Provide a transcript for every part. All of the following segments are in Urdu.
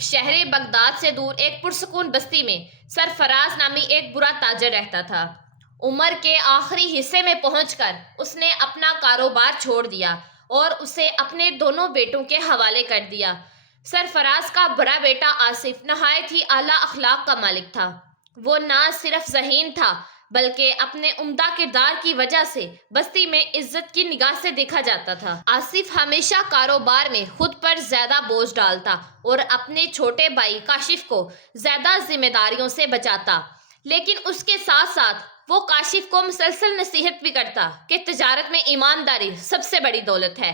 شہر بغداد سے دور ایک پرسکون بستی میں سرفراز نامی ایک برا تاجر رہتا تھا۔ عمر کے آخری حصے میں پہنچ کر اس نے اپنا کاروبار چھوڑ دیا اور اسے اپنے دونوں بیٹوں کے حوالے کر دیا۔ سرفراز کا بڑا بیٹا آصف نہایت ہی اعلیٰ اخلاق کا مالک تھا۔ وہ نہ صرف ذہین تھا بلکہ اپنے عمدہ کردار کی وجہ سے بستی میں عزت کی نگاہ سے دیکھا جاتا تھا۔ آصف ہمیشہ کاروبار میں خود پر زیادہ بوجھ ڈالتا اور اپنے چھوٹے بھائی کاشف کو زیادہ ذمہ داریوں سے بچاتا، لیکن اس کے ساتھ ساتھ وہ کاشف کو مسلسل نصیحت بھی کرتا کہ تجارت میں ایمانداری سب سے بڑی دولت ہے۔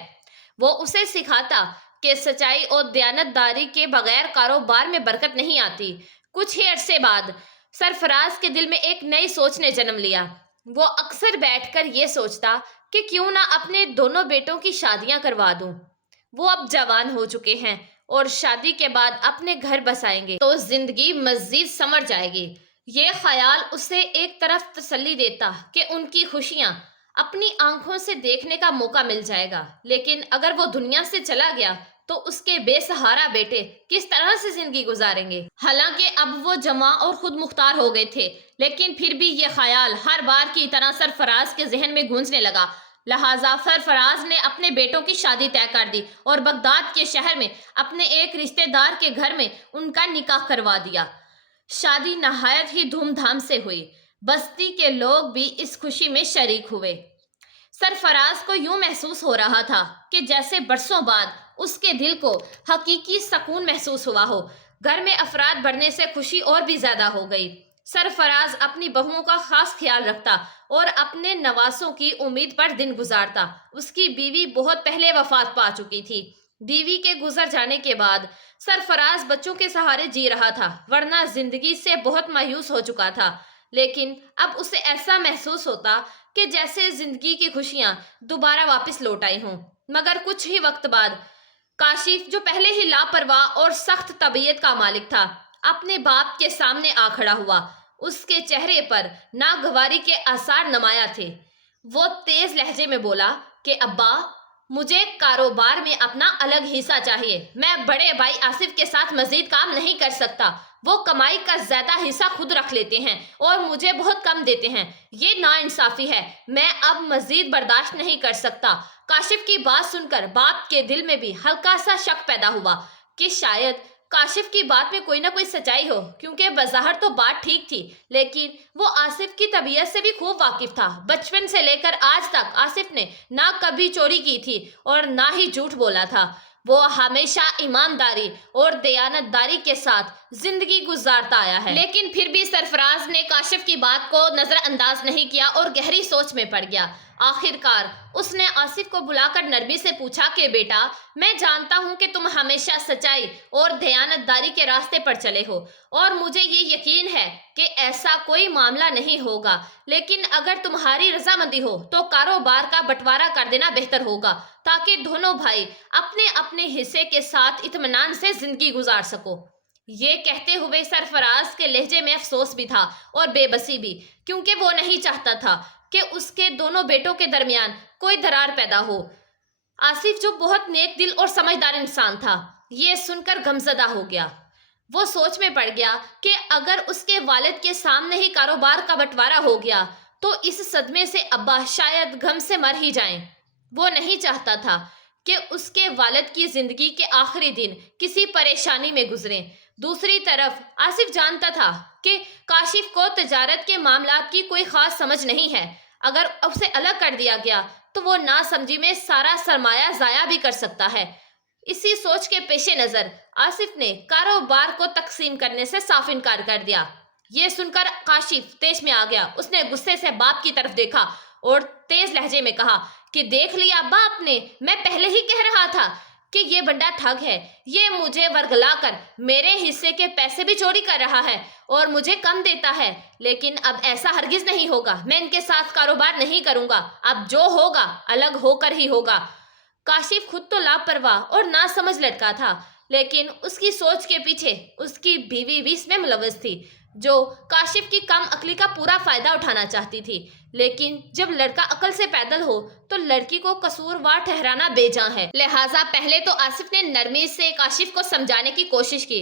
وہ اسے سکھاتا کہ سچائی اور دیانت داری کے بغیر کاروبار میں برکت نہیں آتی۔ کچھ ہی عرصے بعد سرفراز کے دل میں ایک نئی سوچ نے جنم لیا۔ وہ اکثر بیٹھ کر یہ سوچتا کہ کیوں نہ اپنے دونوں بیٹوں کی شادیاں کروا دوں۔ وہ اب جوان ہو چکے ہیں اور شادی کے بعد اپنے گھر بسائیں گے تو زندگی مزید سنور جائے گی۔ یہ خیال اسے ایک طرف تسلی دیتا کہ ان کی خوشیاں اپنی آنکھوں سے دیکھنے کا موقع مل جائے گا، لیکن اگر وہ دنیا سے چلا گیا تو اس کے بے سہارا بیٹے کس طرح سے زندگی گزاریں گے؟ حالانکہ اب وہ جوان اور خود مختار ہو گئے تھے، لیکن پھر بھی یہ خیال ہر بار کی طرح سرفراز کے ذہن میں گونجنے لگا۔ لہٰذا سرفراز نے اپنے بیٹوں کی شادی طے کر دی اور بغداد کے شہر میں اپنے ایک رشتہ دار کے گھر میں ان کا نکاح کروا دیا۔ شادی نہایت ہی دھوم دھام سے ہوئی۔ بستی کے لوگ بھی اس خوشی میں شریک ہوئے۔ سرفراز کو یوں محسوس ہو رہا تھا کہ جیسے برسوں بعد اس کے دل کو حقیقی سکون محسوس ہوا ہو۔ گھر میں افراد بڑھنے سے خوشی اور بھی زیادہ ہو گئی۔ سرفراز اپنی بہوؤں کا خاص خیال رکھتا اور اپنے نواسوں کی امید پر دن گزارتا۔ اس کی بیوی بہت پہلے وفات پا چکی تھی۔ بیوی کے گزر جانے کے بعد سرفراز بچوں کے سہارے جی رہا تھا، ورنہ زندگی سے بہت مایوس ہو چکا تھا۔ لیکن اب اسے ایسا محسوس ہوتا کہ جیسے زندگی کی خوشیاں دوبارہ واپس لوٹ آئی ہوں۔ مگر کچھ ہی وقت بعد کاشف، جو پہلے ہی لاپرواہ اور سخت طبیعت کا مالک تھا، اپنے باپ کے سامنے آ کھڑا ہوا۔ اس کے چہرے پر ناگواری کے آثار نمایاں تھے۔ وہ تیز لہجے میں بولا کہ ابا، مجھے کاروبار میں اپنا الگ حصہ چاہیے۔ میں بڑے بھائی آصف کے ساتھ مزید کام نہیں کر سکتا۔ وہ کمائی کا زیادہ حصہ خود رکھ لیتے ہیں اور مجھے بہت کم دیتے ہیں۔ یہ ناانصافی ہے۔ میں اب مزید برداشت نہیں کر سکتا۔ کاشف کی بات سن کر باپ کے دل میں بھی ہلکا سا شک پیدا ہوا کہ شاید کاشف کی بات میں کوئی نہ کوئی سچائی ہو، کیونکہ بظاہر تو بات ٹھیک تھی، لیکن وہ آصف کی طبیعت سے بھی خوب واقف تھا۔ بچپن سے لے کر آج تک آصف نے نہ کبھی چوری کی تھی اور نہ ہی جھوٹ بولا تھا۔ وہ ہمیشہ ایمانداری اور دیانت داری کے ساتھ زندگی گزارتا آیا ہے۔ لیکن پھر بھی سرفراز نے کاشف کی بات کو نظر انداز نہیں کیا اور گہری سوچ میں پڑ گیا۔ آخر کار اس نے آصف کو بلا کر نرمی سے پوچھا کہ بیٹا، میں جانتا ہوں کہ تم ہمیشہ سچائی اور دیانت داری کے راستے پر چلے ہو اور مجھے یہ یقین ہے کہ ایسا کوئی معاملہ نہیں ہوگا، لیکن اگر تمہاری رضامندی ہو تو کاروبار کا بٹوارا کر دینا بہتر ہوگا تاکہ دونوں بھائی اپنے اپنے حصے کے ساتھ اطمینان سے زندگی گزار سکو۔ یہ کہتے ہوئے سرفراز کے لہجے میں افسوس بھی تھا اور بے بسی بھی، کیونکہ وہ نہیں چاہتا تھا کہ اس کے دونوں بیٹوں کے درمیان کوئی درار پیدا ہو۔ آصف، جو بہت نیک دل اور سمجھدار انسان تھا، یہ سن کر غمزدہ ہو گیا۔ وہ سوچ میں پڑ گیا کہ اگر اس کے والد کے سامنے ہی کاروبار کا بٹوارا ہو گیا تو اس صدمے سے ابا شاید غم سے مر ہی جائیں۔ وہ نہیں چاہتا تھا کہ اس کے والد کی زندگی کے آخری دن کسی پریشانی میں گزریں۔ دوسری طرف آصف جانتا تھا کہ کاشف کو تجارت کے معاملات کی کوئی خاص سمجھ نہیں ہے۔ اگر اسے الگ کر دیا گیا تو وہ ناسمجھی میں سارا سرمایہ ضائع بھی کر سکتا ہے۔ اسی سوچ کے پیش نظر آصف نے کاروبار کو تقسیم کرنے سے صاف انکار کر دیا۔ یہ سن کر کاشف طیش میں آ گیا۔ اس نے غصے سے باپ کی طرف دیکھا اور تیز لہجے میں کہا کہ دیکھ لیا ابا آپ نے، میں پہلے ہی کہہ رہا تھا کہ یہ بندہ ٹھگ ہے۔ یہ مجھے ورگلا کر میرے حصے کے پیسے بھی چوری کر رہا ہے اور مجھے کم دیتا ہے، لیکن اب ایسا ہرگز نہیں ہوگا۔ میں ان کے ساتھ کاروبار نہیں کروں گا۔ اب جو ہوگا الگ ہو کر ہی ہوگا۔ کاشف خود تو لاپرواہ اور ناسمجھ لڑکا تھا، لیکن اس کی سوچ کے پیچھے اس کی بیوی بھی اس میں ملوث تھی۔ جو کاشف کی کم عقلی کا پورا فائدہ اٹھانا چاہتی تھی۔ لیکن جب لڑکا عقل سے پیدل ہو تو لڑکی کو قصوروار ٹھہرانا بے جاں ہے۔ لہٰذا پہلے تو آصف نے نرمی سے کاشف کو سمجھانے کی کوشش کی۔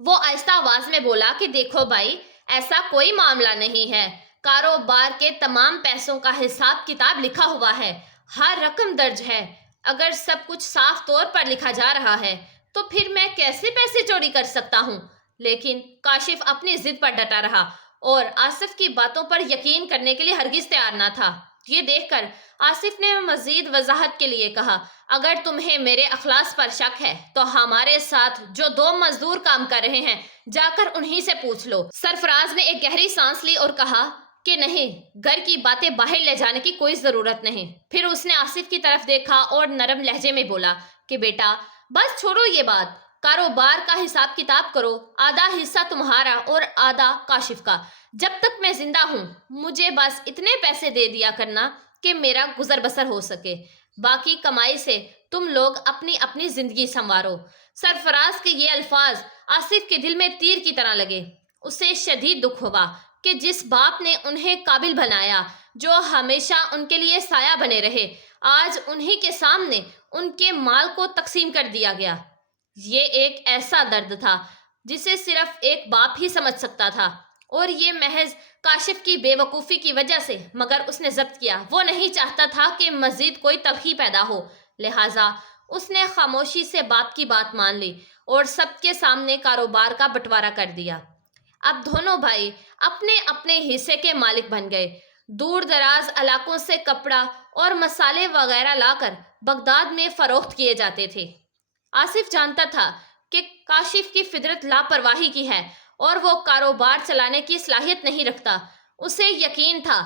وہ آہستہ آواز میں بولا کہ دیکھو بھائی، ایسا کوئی معاملہ نہیں ہے، کاروبار کے تمام پیسوں کا حساب کتاب لکھا ہوا ہے، ہر رقم درج ہے۔ اگر سب کچھ صاف طور پر لکھا جا رہا ہے تو پھر میں کیسے پیسے چوری کر سکتا ہوں؟ لیکن کاشف اپنی ضد پر ڈٹا رہا اور آصف کی باتوں پر یقین کرنے کے لیے ہرگز تیار نہ تھا۔ یہ دیکھ کر آصف نے مزید وضاحت کے لیے کہا، اگر تمہیں میرے اخلاص پر شک ہے تو ہمارے ساتھ جو 2 مزدور کام کر رہے ہیں جا کر انہی سے پوچھ لو۔ سرفراز نے ایک گہری سانس لی اور کہا کہ نہیں، گھر کی باتیں باہر لے جانے کی کوئی ضرورت نہیں۔ پھر اس نے آصف کی طرف دیکھا اور نرم لہجے میں بولا کہ بیٹا بس چھوڑو یہ بات، کاروبار کا حساب کتاب کرو، آدھا حصہ تمہارا اور آدھا کاشف کا۔ جب تک میں زندہ ہوں مجھے بس اتنے پیسے دے دیا کرنا کہ میرا گزر بسر ہو سکے، باقی کمائی سے تم لوگ اپنی اپنی زندگی سنوارو۔ سرفراز کے یہ الفاظ آصف کے دل میں تیر کی طرح لگے۔ اسے شدید دکھ ہوا کہ جس باپ نے انہیں قابل بنایا، جو ہمیشہ ان کے لیے سایہ بنے رہے، آج انہی کے سامنے ان کے مال کو تقسیم کر دیا گیا۔ یہ ایک ایسا درد تھا جسے صرف ایک باپ ہی سمجھ سکتا تھا، اور یہ محض کاشف کی بے وقوفی کی وجہ سے، مگر اس نے ضبط کیا۔ وہ نہیں چاہتا تھا کہ مزید کوئی تلخی پیدا ہو، لہٰذا اس نے خاموشی سے باپ کی بات مان لی اور سب کے سامنے کاروبار کا بٹوارا کر دیا۔ اب دونوں بھائی اپنے اپنے حصے کے مالک بن گئے۔ دور دراز علاقوں سے کپڑا اور مسالے وغیرہ لا کر بغداد میں فروخت کیے جاتے تھے۔ آصف جانتا تھا کہ کاشف کی فطرت لاپرواہی کی ہے اور وہ کاروبار چلانے کی صلاحیت نہیں رکھتا۔ اسے یقین تھا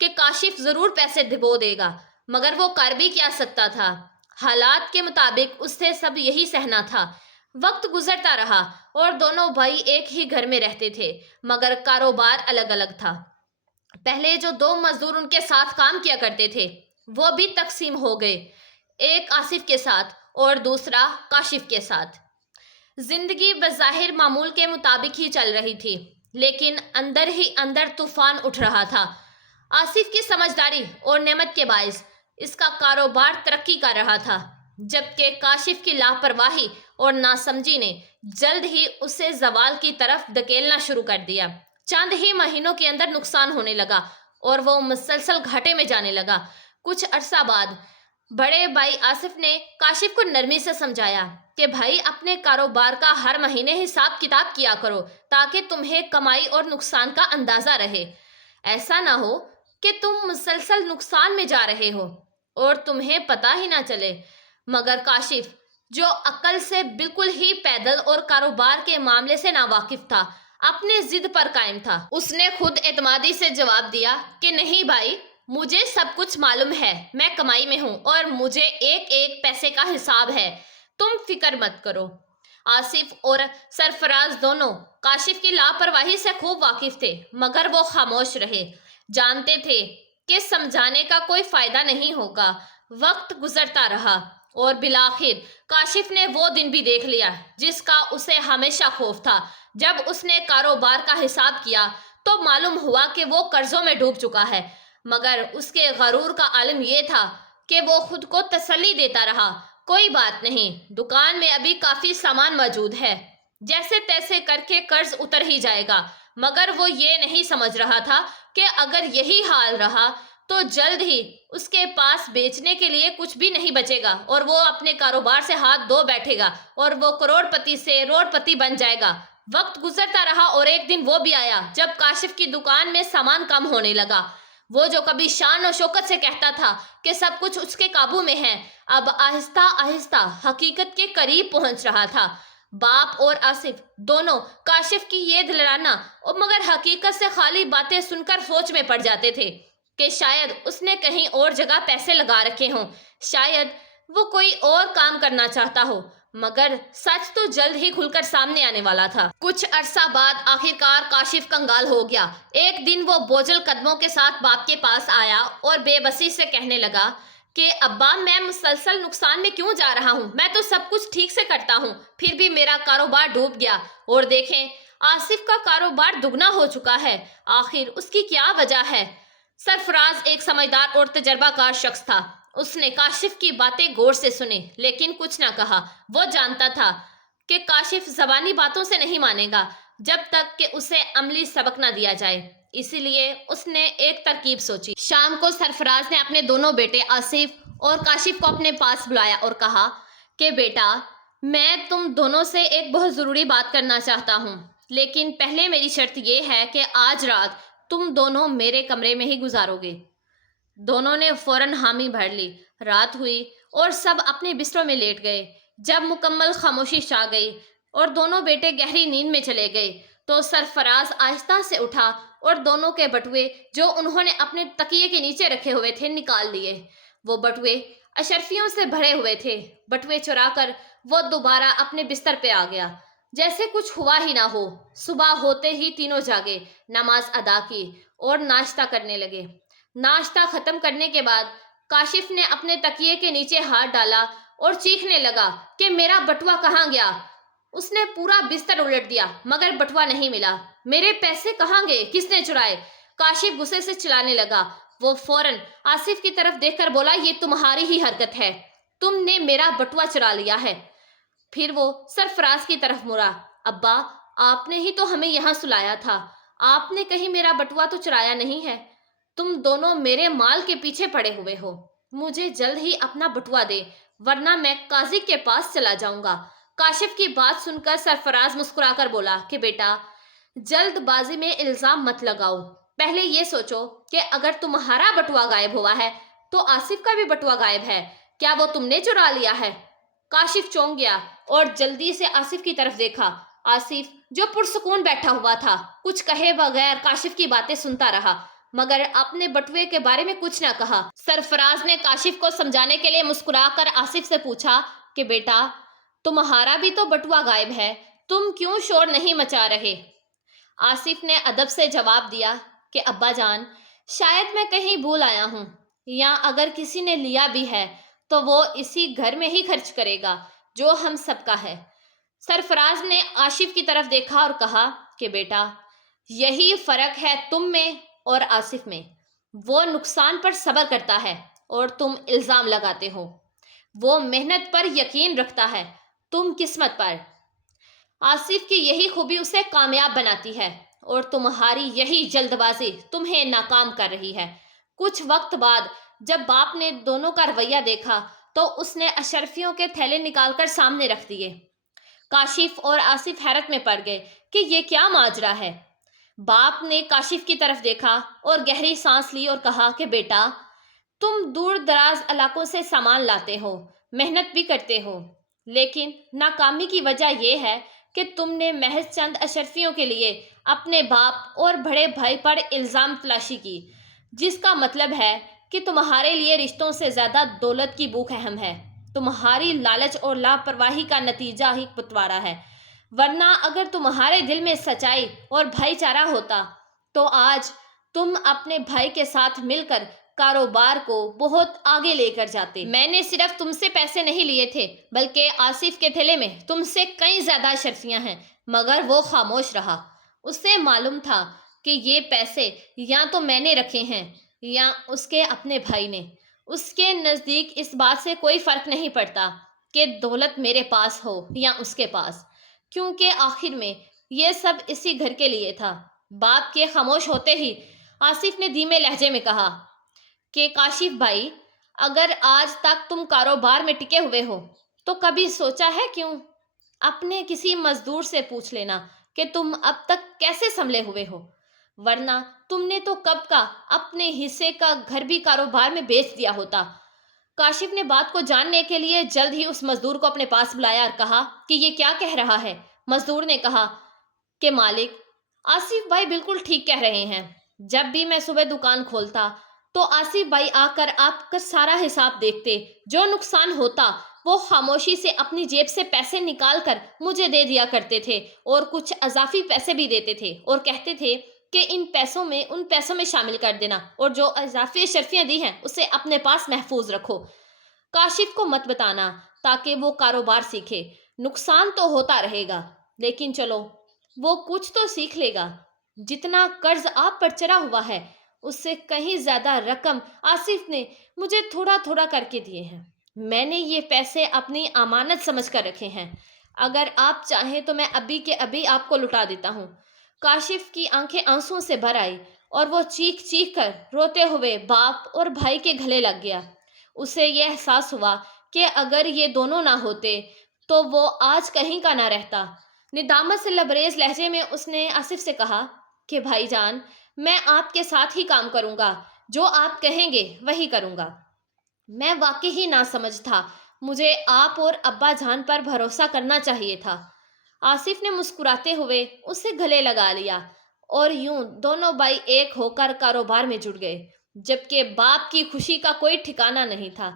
کہ کاشف ضرور پیسے دبو دے گا، مگر وہ کر بھی کیا سکتا تھا؟ حالات کے مطابق اس سے سب یہی سہنا تھا۔ وقت گزرتا رہا اور دونوں بھائی ایک ہی گھر میں رہتے تھے، مگر کاروبار الگ الگ تھا۔ پہلے جو 2 مزدور ان کے ساتھ کام کیا کرتے تھے وہ بھی تقسیم ہو گئے، ایک آصف کے ساتھ اور دوسرا کاشف کے ساتھ۔ زندگی بظاہر معمول کے مطابق ہی چل رہی تھی، لیکن اندر ہی اندر طوفان اٹھ رہا تھا۔ آصف کی سمجھداری اور نعمت کے باعث اس کا کاروبار ترقی کر رہا تھا، جبکہ کاشف کی لاپرواہی اور ناسمجھی نے جلد ہی اسے زوال کی طرف دھکیلنا شروع کر دیا۔ چند ہی مہینوں کے اندر نقصان ہونے لگا اور وہ مسلسل گھاٹے میں جانے لگا۔ کچھ عرصہ بعد بڑے بھائی آصف نے کاشف کو نرمی سے سمجھایا کہ بھائی اپنے کاروبار کا ہر مہینے حساب کتاب کیا کرو تاکہ تمہیں کمائی اور نقصان کا اندازہ رہے۔ ایسا نہ ہو کہ تم مسلسل نقصان میں جا رہے ہو اور تمہیں پتہ ہی نہ چلے۔ مگر کاشف، جو عقل سے بالکل ہی پیدل اور کاروبار کے معاملے سے ناواقف تھا، اپنے ضد پر قائم تھا۔ اس نے خود اعتمادی سے جواب دیا کہ نہیں بھائی، مجھے سب کچھ معلوم ہے، میں کمائی میں ہوں اور مجھے ایک ایک پیسے کا حساب ہے، تم فکر مت کرو۔ آصف اور سرفراز دونوں کاشف کی لاپرواہی سے خوب واقف تھے، مگر وہ خاموش رہے، جانتے تھے کہ سمجھانے کا کوئی فائدہ نہیں ہوگا۔ وقت گزرتا رہا اور بالآخر کاشف نے وہ دن بھی دیکھ لیا جس کا اسے ہمیشہ خوف تھا۔ جب اس نے کاروبار کا حساب کیا تو معلوم ہوا کہ وہ قرضوں میں ڈوب چکا ہے، مگر اس کے غرور کا عالم یہ تھا کہ وہ خود کو تسلی دیتا رہا، کوئی بات نہیں، دکان میں ابھی کافی سامان موجود ہے، جیسے تیسے کر کے قرض اتر ہی جائے گا۔ مگر وہ یہ نہیں سمجھ رہا تھا کہ اگر یہی حال رہا تو جلد ہی اس کے پاس بیچنے کے لیے کچھ بھی نہیں بچے گا اور وہ اپنے کاروبار سے ہاتھ دھو بیٹھے گا اور وہ کروڑ پتی سے روڑ پتی بن جائے گا۔ وقت گزرتا رہا اور ایک دن وہ بھی آیا جب کاشف کی دکان میں سامان کم ہونے لگا۔ وہ جو کبھی شان و شوکت سے کہتا تھا کہ سب کچھ اس کے قابو میں ہے، اب آہستہ آہستہ حقیقت کے قریب پہنچ رہا تھا۔ باپ اور آصف دونوں کاشف کی یہ دلرانہ اور مگر حقیقت سے خالی باتیں سن کر سوچ میں پڑ جاتے تھے کہ شاید اس نے کہیں اور جگہ پیسے لگا رکھے ہوں، شاید وہ کوئی اور کام کرنا چاہتا ہو، مگر سچ تو جلد ہی کھل کر سامنے آنے والا تھا۔ کچھ عرصہ بعد آخرکار کاشف کنگال ہو گیا۔ ایک دن وہ بوجھل قدموں کے ساتھ باپ کے پاس آیا اور بے بسی سے کہنے لگا کہ ابا، میں مسلسل نقصان میں کیوں جا رہا ہوں؟ میں تو سب کچھ ٹھیک سے کرتا ہوں، پھر بھی میرا کاروبار ڈوب گیا، اور دیکھیں آصف کا کاروبار دگنا ہو چکا ہے، آخر اس کی کیا وجہ ہے؟ سرفراز ایک سمجھدار اور تجربہ کار شخص تھا۔ اس نے کاشف کی باتیں غور سے سنی لیکن کچھ نہ کہا۔ وہ جانتا تھا کہ کاشف زبانی باتوں سے نہیں مانے گا جب تک کہ اسے عملی سبق نہ دیا جائے، اسی لیے اس نے ایک ترکیب سوچی۔ شام کو سرفراز نے اپنے دونوں بیٹے آصف اور کاشف کو اپنے پاس بلایا اور کہا کہ بیٹا، میں تم دونوں سے ایک بہت ضروری بات کرنا چاہتا ہوں، لیکن پہلے میری شرط یہ ہے کہ آج رات تم دونوں میرے کمرے میں ہی گزارو گے۔ دونوں نے فوراً حامی بھر لی۔ رات ہوئی اور سب اپنے بستروں میں لیٹ گئے۔ جب مکمل خاموشی چھا گئی اور دونوں بیٹے گہری نیند میں چلے گئے تو سرفراز آہستہ سے اٹھا اور دونوں کے بٹوے جو انہوں نے اپنے تکیے کے نیچے رکھے ہوئے تھے نکال لیے۔ وہ بٹوے اشرفیوں سے بھرے ہوئے تھے۔ بٹوے چرا کر وہ دوبارہ اپنے بستر پہ آ گیا جیسے کچھ ہوا ہی نہ ہو۔ صبح ہوتے ہی تینوں جاگے، نماز ادا کی اور ناشتہ کرنے لگے۔ ناشتہ ختم کرنے کے بعد کاشف نے اپنے تکیے کے نیچے ہاتھ ڈالا اور چیخنے لگا کہ میرا بٹوا کہاں گیا؟ اس نے پورا بستر الٹ دیا مگر بٹوا نہیں ملا۔ میرے پیسے کہاں گئے؟ کس نے چرائے؟ کاشف غصے سے چلانے لگا۔ وہ فوراً آصف کی طرف دیکھ کر بولا، یہ تمہاری ہی حرکت ہے، تم نے میرا بٹوا چرا لیا ہے۔ پھر وہ سرفراز کی طرف مڑا۔ ابا، آپ نے ہی تو ہمیں یہاں سلایا تھا، آپ نے کہیں میرا بٹوا تو چرایا نہیں ہے؟ تم دونوں میرے مال کے پیچھے پڑے ہوئے ہو۔ مجھے جلد ہی اپنا بٹوا دے ورنہ میں قاضی کے پاس چلا جاؤں گا۔ کاشف کی بات سن کر سرفراز مسکرا کر بولا کہ بیٹا، جلد بازی میں الزام مت لگاؤ، پہلے یہ سوچو کہ اگر تمہارا بٹوا غائب ہوا ہے تو آصف کا بھی بٹوا غائب ہے، کیا وہ تم نے چرا لیا ہے؟ کاشف چونک گیا اور جلدی سے آصف کی طرف دیکھا۔ آصف جو پرسکون بیٹھا ہوا تھا کچھ کہے بغیر کاشف کی باتیں سنتا رہا مگر اپنے بٹوے کے بارے میں کچھ نہ کہا۔ سرفراز نے کاشف کو سمجھانے کے لیے مسکرا کر آصف سے پوچھا کہ بیٹا، تمہارا بھی تو بٹوا غائب ہے، تم کیوں شور نہیں مچا رہے؟ آصف نے ادب سے جواب دیا کہ ابا جان، شاید میں کہیں بھول آیا ہوں، یا اگر کسی نے لیا بھی ہے تو وہ اسی گھر میں ہی خرچ کرے گا جو ہم سب کا ہے۔ سرفراز نے آصف کی طرف دیکھا اور کہا کہ بیٹا، یہی فرق ہے تم میں اور آصف میں، وہ نقصان پر صبر کرتا ہے اور تم الزام لگاتے ہو۔ وہ محنت پر یقین رکھتا ہے، تم قسمت پر۔ آصف کی یہی خوبی اسے کامیاب بناتی ہے اور تمہاری یہی جلد بازی تمہیں ناکام کر رہی ہے۔ کچھ وقت بعد جب باپ نے دونوں کا رویہ دیکھا تو اس نے اشرفیوں کے تھیلے نکال کر سامنے رکھ دیے۔ کاشف اور آصف حیرت میں پڑ گئے کہ یہ کیا ماجرا ہے۔ باپ نے کاشف کی طرف دیکھا اور گہری سانس لی اور کہا کہ بیٹا، تم دور دراز علاقوں سے سامان لاتے ہو، محنت بھی کرتے ہو، لیکن ناکامی کی وجہ یہ ہے کہ تم نے محض چند اشرفیوں کے لیے اپنے باپ اور بڑے بھائی پر الزام تلاشی کی، جس کا مطلب ہے کہ تمہارے لیے رشتوں سے زیادہ دولت کی بھوک اہم ہے۔ تمہاری لالچ اور لاپرواہی کا نتیجہ ہی بٹوارا ہے، ورنہ اگر تمہارے دل میں سچائی اور بھائی چارہ ہوتا تو آج تم اپنے بھائی کے ساتھ مل کر کاروبار کو بہت آگے لے کر جاتے۔ میں نے صرف تم سے پیسے نہیں لیے تھے بلکہ آصف کے تھیلے میں تم سے کئی زیادہ اشرفیاں ہیں، مگر وہ خاموش رہا۔ اسے معلوم تھا کہ یہ پیسے یا تو میں نے رکھے ہیں یا اس کے اپنے بھائی نے۔ اس کے نزدیک اس بات سے کوئی فرق نہیں پڑتا کہ دولت میرے پاس ہو یا اس کے پاس، کیونکہ آخر میں یہ سب اسی گھر کے لیے تھا۔ باپ کے خاموش ہوتے ہی آصف نے دھیمے لہجے میں کہا کہ کاشف بھائی، اگر آج تک تم کاروبار میں ٹکے ہوئے ہو تو کبھی سوچا ہے کیوں؟ اپنے کسی مزدور سے پوچھ لینا کہ تم اب تک کیسے سنبھلے ہوئے ہو، ورنہ تم نے تو کب کا اپنے حصے کا گھر بھی کاروبار میں بیچ دیا ہوتا۔ کاشف نے بات کو جاننے کے لیے جلد ہی اس مزدور کو اپنے پاس بلایا اور کہا کہ یہ کیا کہہ رہا ہے؟ مزدور نے کہا کہ مالک، آصف بھائی بالکل ٹھیک کہہ رہے ہیں۔ جب بھی میں صبح دکان کھولتا تو آصف بھائی آ کر آپ کا سارا حساب دیکھتے، جو نقصان ہوتا وہ خاموشی سے اپنی جیب سے پیسے نکال کر مجھے دے دیا کرتے تھے اور کچھ اضافی پیسے بھی دیتے تھے اور کہتے تھے کہ ان پیسوں میں شامل کر دینا اور جو اضافی اشرفیاں دی ہیں اسے اپنے پاس محفوظ رکھو۔ کاشف کو مت بتانا تاکہ وہ کاروبار سیکھے۔ نقصان تو ہوتا رہے گا، لیکن چلو وہ کچھ تو سیکھ لے گا۔ جتنا قرض آپ پر چڑھا ہوا ہے اس سے کہیں زیادہ رقم آصف نے مجھے تھوڑا تھوڑا کر کے دیے ہیں۔ میں نے یہ پیسے اپنی امانت سمجھ کر رکھے ہیں۔ اگر آپ چاہیں تو میں ابھی کے ابھی آپ کو لٹا دیتا ہوں۔ کاشف کی آنکھیں آنسوں سے بھر آئی اور وہ چیخ چیخ کر روتے ہوئے باپ اور بھائی کے گلے لگ گیا۔ اسے یہ احساس ہوا کہ اگر یہ دونوں نہ ہوتے تو وہ آج کہیں کا نہ رہتا۔ ندامت سے لبریز لہجے میں اس نے آصف سے کہا کہ بھائی جان، میں آپ کے ساتھ ہی کام کروں گا، جو آپ کہیں گے وہی کروں گا۔ میں واقعی نہ سمجھ تھا، مجھے آپ اور ابا جان پر بھروسہ کرنا چاہیے تھا۔ آصف نے مسکراتے ہوئے اسے گلے لگا لیا اور یوں دونوں بھائی ایک ہو کر کاروبار میں جڑ گئے، جبکہ باپ کی خوشی کا کوئی ٹھکانہ نہیں تھا۔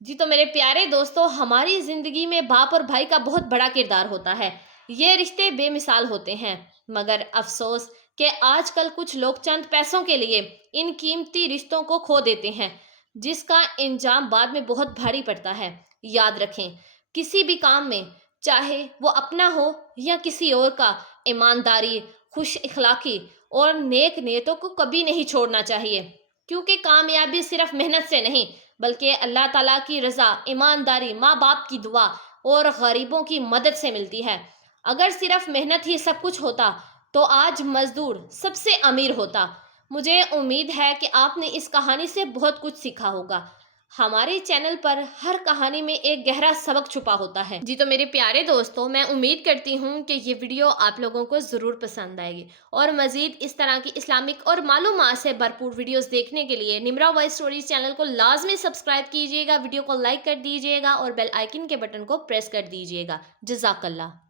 جی تو میرے پیارے دوستو، ہماری زندگی میں باپ اور بھائی کا بہت بڑا کردار ہوتا ہے۔ یہ رشتے بے مثال ہوتے ہیں، مگر افسوس کہ آج کل کچھ لوگ چند پیسوں کے لیے ان قیمتی رشتوں کو کھو دیتے ہیں، جس کا انجام بعد میں بہت بھاری پڑتا ہے۔ یاد رکھیں، کسی بھی کام میں، چاہے وہ اپنا ہو یا کسی اور کا، ایمانداری، خوش اخلاقی اور نیک نیتوں کو کبھی نہیں چھوڑنا چاہیے، کیونکہ کامیابی صرف محنت سے نہیں بلکہ اللہ تعالیٰ کی رضا، ایمانداری، ماں باپ کی دعا اور غریبوں کی مدد سے ملتی ہے۔ اگر صرف محنت ہی سب کچھ ہوتا تو آج مزدور سب سے امیر ہوتا۔ مجھے امید ہے کہ آپ نے اس کہانی سے بہت کچھ سیکھا ہوگا۔ ہمارے چینل پر ہر کہانی میں ایک گہرا سبق چھپا ہوتا ہے۔ جی تو میرے پیارے دوستوں، میں امید کرتی ہوں کہ یہ ویڈیو آپ لوگوں کو ضرور پسند آئے گی، اور مزید اس طرح کی اسلامک اور معلومات سے بھرپور ویڈیوز دیکھنے کے لیے نمرا وائس اسٹوریز چینل کو لازمی سبسکرائب کیجیے گا، ویڈیو کو لائک کر دیجیے گا اور بیل آئیکن کے بٹن کو پریس کر دیجیے گا۔ جزاک اللہ۔